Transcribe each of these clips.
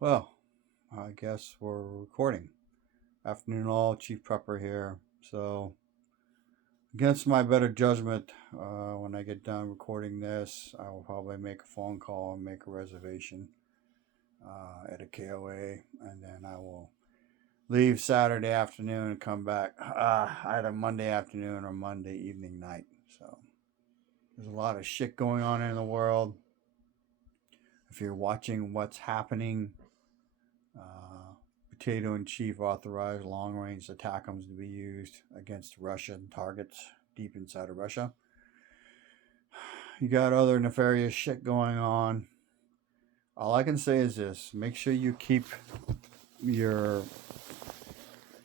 Well, I guess we're recording. Afternoon all, Chief Prepper here. So, against my better judgment, when I get done recording this, I will probably make a phone call and make a reservation at a KOA, and then I will leave Saturday afternoon and come back either Monday afternoon or Monday evening night. So, there's a lot of shit going on in the world. If you're watching what's happening, Uh, Potato in Chief authorized long range ATACMS to be used against Russian targets deep inside of Russia. You got other nefarious shit going on. All I can say is this: make sure you keep your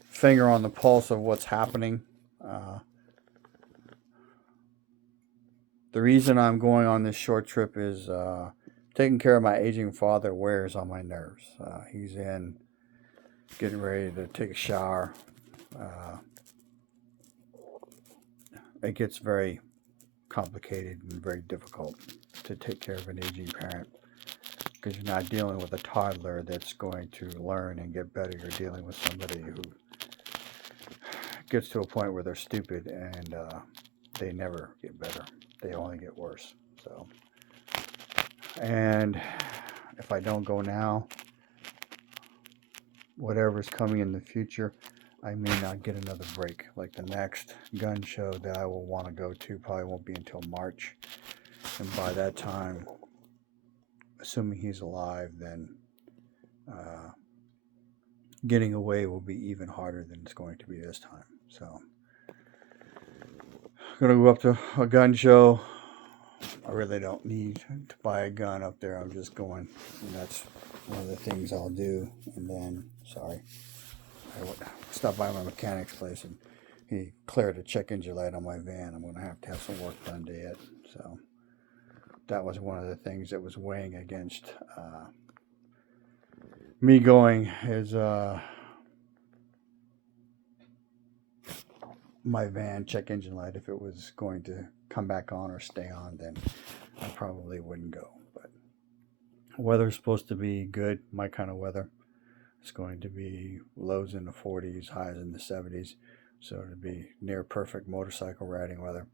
finger on the pulse of what's happening. Uh, the reason I'm going on this short trip is taking care of my aging father wears on my nerves. He's in getting ready to take a shower. Uh, it gets very complicated and very difficult to take care of an aging parent because you're not dealing with a toddler that's going to learn and get better. You're dealing with somebody who gets to a point where they're stupid and they never get better. They only get worse. So, and if I don't go now, whatever's coming in the future, I may not get another break. Like the next gun show that I will want to go to probably won't be until March. And by that time, assuming he's alive, then uh, getting away will be even harder than it's going to be this time. So, I'm gonna go up to a gun show. I really don't need to buy a gun up there. I'm just going, and that's one of the things I'll do. And then, sorry, I stopped by my mechanic's place and he cleared a check engine light on my van. I'm going to have some work done to it. So that was one of the things that was weighing against me going is my van check engine light. If it was going to come back on or stay on, then I probably wouldn't go. But weather's supposed to be good, my kind of weather. It's going to be lows in the 40s, highs in the 70s. So it'd be near perfect motorcycle riding weather,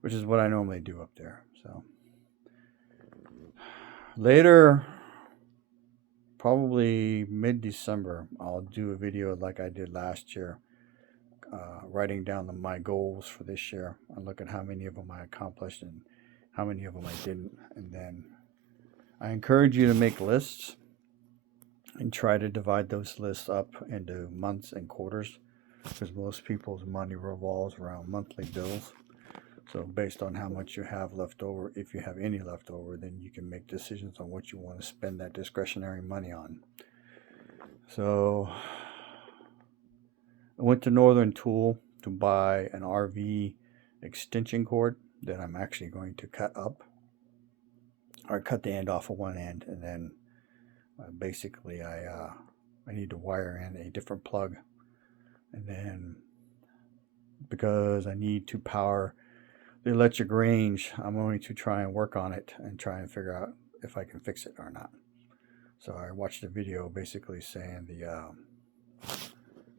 which is what I normally do up there. So later, probably mid-December, I'll do a video like I did last year, writing down my goals for this year and look at how many of them I accomplished and how many of them I didn't. And then I encourage you to make lists and try to divide those lists up into months and quarters because most people's money revolves around monthly bills. So based on how much you have left over, if you have any left over, then you can make decisions on what you want to spend that discretionary money on. So I went to Northern Tool to buy an RV extension cord that I'm actually going to cut up or cut the end off of one end, and then basically I need to wire in a different plug, and then because I need to power the electric range, I'm going to try and work on it and try and figure out if I can fix it or not. So I watched a video basically saying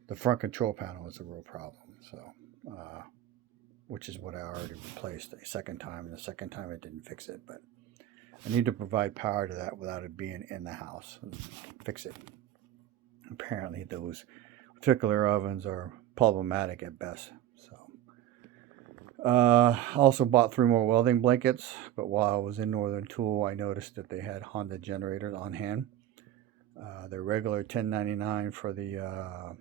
the front control panel is a real problem. So, which is what I already replaced a second time, and the second time it didn't fix it. But I need to provide power to that without it being in the house. Fix it. Apparently, those particular ovens are problematic at best. So, also bought 3 more welding blankets. But while I was in Northern Tool, I noticed that they had Honda generators on hand. They're regular $10.99 for the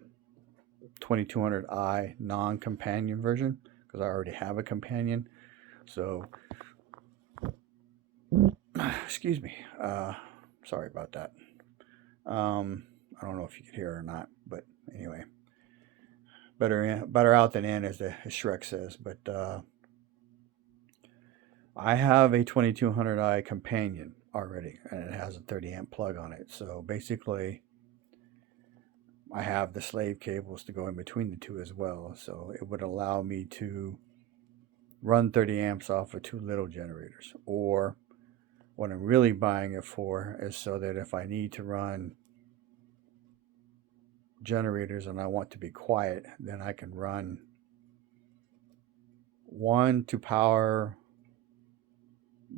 2200i non-companion version because I already have a companion. So, excuse me. Sorry about that. I don't know if you could hear it or not, but anyway, better out than in, as Shrek says. But I have a 2200i companion already, and it has a 30 amp plug on it. So basically, I have the slave cables to go in between the two as well. So it would allow me to run 30 amps off of 2 little generators. Or what I'm really buying it for is so that if I need to run generators and I want to be quiet, then I can run one to power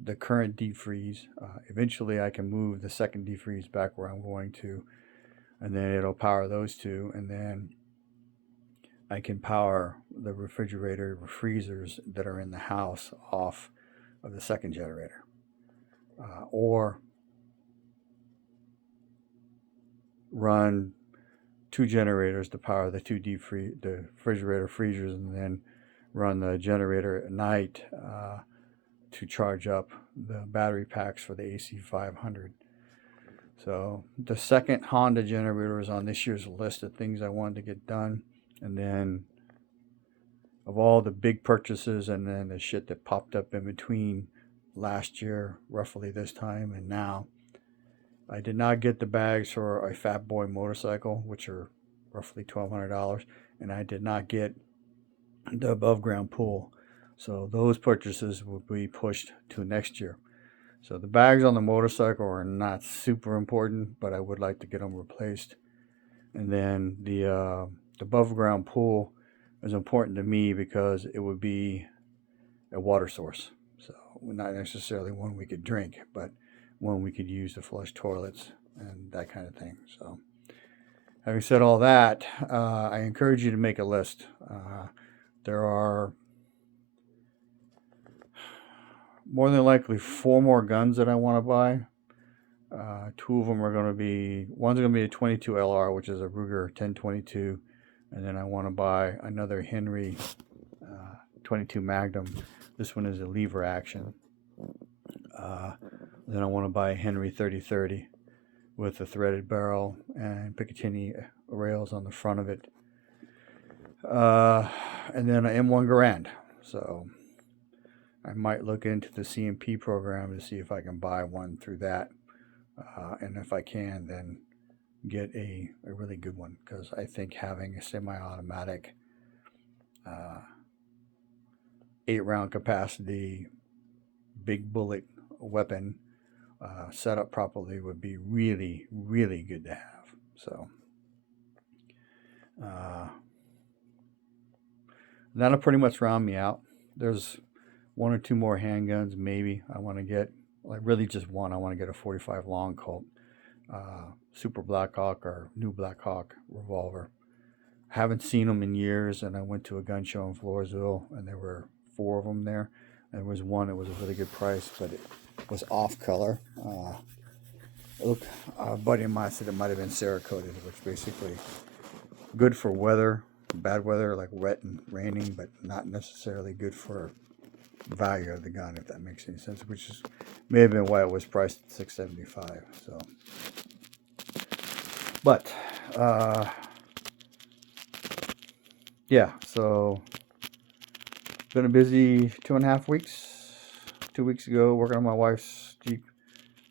the current deep freeze. Eventually I can move the second deep freeze back where I'm going to, and then it'll power those two, and then I can power the refrigerator freezers that are in the house off of the second generator, or run two generators to power the the refrigerator freezers, and then run the generator at night to charge up the battery packs for the AC500. So the second Honda generator is on this year's list of things I wanted to get done. And then of all the big purchases and then the shit that popped up in between last year, roughly this time, and now, I did not get the bags for a Fat Boy motorcycle, which are roughly $1,200, and I did not get the above ground pool. So those purchases will be pushed to next year. So the bags on the motorcycle are not super important, but I would like to get them replaced. And then the above ground pool is important to me because it would be a water source. So not necessarily one we could drink, but one we could use to flush toilets and that kind of thing. So having said all that, I encourage you to make a list. There are more than likely 4 more guns that I want to buy. 2 of them are going to be, one's going to be a 22 LR, which is a Ruger 1022, and then I want to buy another Henry 22 Magnum. This one is a lever action. Then I want to buy a Henry 3030 with a threaded barrel and Picatinny rails on the front of it. And then an M1 Garand. So I might look into the CMP program to see if I can buy one through that. And if I can, then get a really good one, because I think having a semi-automatic 8-round capacity, big bullet weapon set up properly would be really, really good to have. So that'll pretty much round me out. There's 1 or 2 more handguns maybe I want to get. Like really just one. I want to get a 45 Long Colt Super Blackhawk or New Blackhawk revolver. Haven't seen them in years, and I went to a gun show in Floresville, and there were 4 of them there. And there was one that was a really good price, but it was off color. Look, a buddy of mine said it might have been Cerakoted, which basically good for weather, bad weather like wet and raining, but not necessarily good for value of the gun, if that makes any sense, which is may have been why it was priced at $675. So, but yeah, so been a busy 2.5 weeks. 2 weeks ago, working on my wife's Jeep.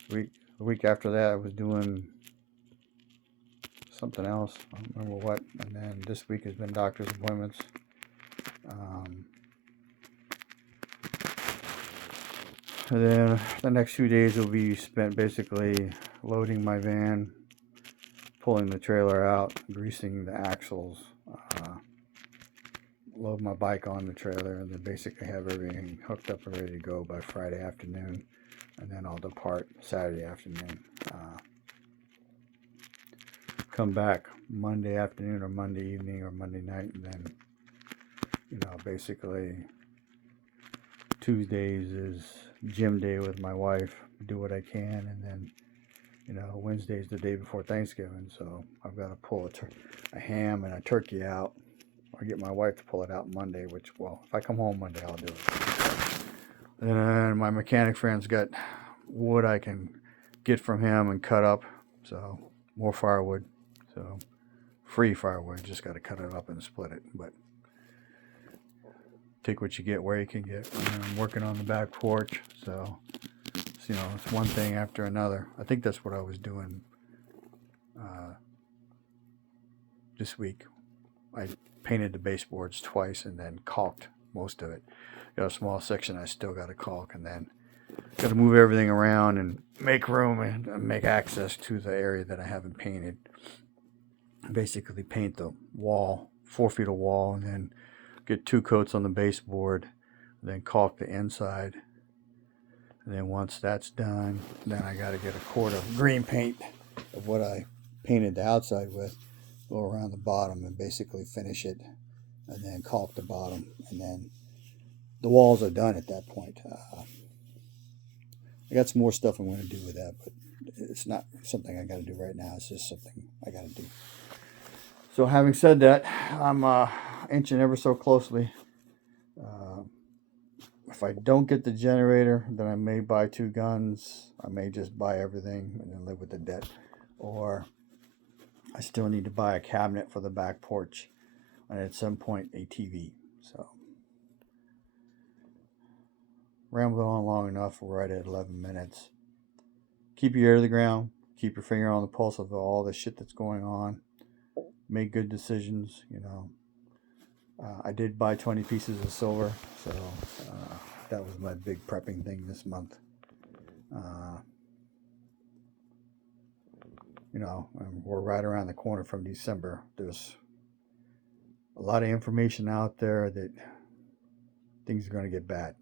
The week after that, I was doing something else. I don't remember what. And then this week has been doctor's appointments. And then the next 2 days will be spent basically loading my van, pulling the trailer out, greasing the axles, load my bike on the trailer, and then basically have everything hooked up and ready to go by Friday afternoon. And then I'll depart Saturday afternoon. Come back Monday afternoon or Monday evening or Monday night, and then, basically Tuesdays is gym day with my wife, do what I can, and then, Wednesday's the day before Thanksgiving, so I've got to pull a ham and a turkey out, or get my wife to pull it out Monday, which, well, if I come home Monday, I'll do it. And my mechanic friend's got wood I can get from him and cut up, so more firewood, so free firewood, just got to cut it up and split it, but take what you get where you can get. And I'm working on the back porch, so it's one thing after another. I think that's what I was doing this week. I painted the baseboards twice and then caulked most of it. Got a small section I still got to caulk, and then got to move everything around and make room and make access to the area that I haven't painted. basically paint the wall, 4 feet of wall, and then get 2 coats on the baseboard, then caulk the inside. And then once that's done, then I got to get a quart of green paint of what I painted the outside with, go around the bottom and basically finish it, and then caulk the bottom, and then the walls are done at that point. I got some more stuff I'm going to do with that, but it's not something I got to do right now. It's just something I got to do. So having said that, I'm inching ever so closely. If I don't get the generator, then I may buy 2 guns. I may just buy everything and then live with the debt. Or I still need to buy a cabinet for the back porch, and at some point a TV. So rambled on long enough. We're right at 11 minutes. Keep your ear to the ground. Keep your finger on the pulse of all the shit that's going on. Make good decisions, you know. I did buy 20 pieces of silver, so that was my big prepping thing this month. You know, we're right around the corner from December. There's a lot of information out there that things are going to get bad.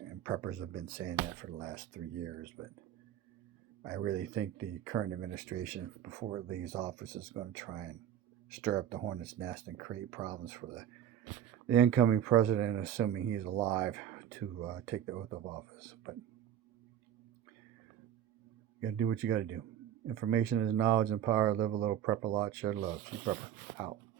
And preppers have been saying that for the last 3 years, but I really think the current administration, before it leaves office, is going to try and stir up the hornet's nest and create problems for the incoming president, assuming he's alive, to take the oath of office. But you got to do what you got to do. Information is knowledge and power. Live a little, prep a lot, share love. Chief Prepper, out.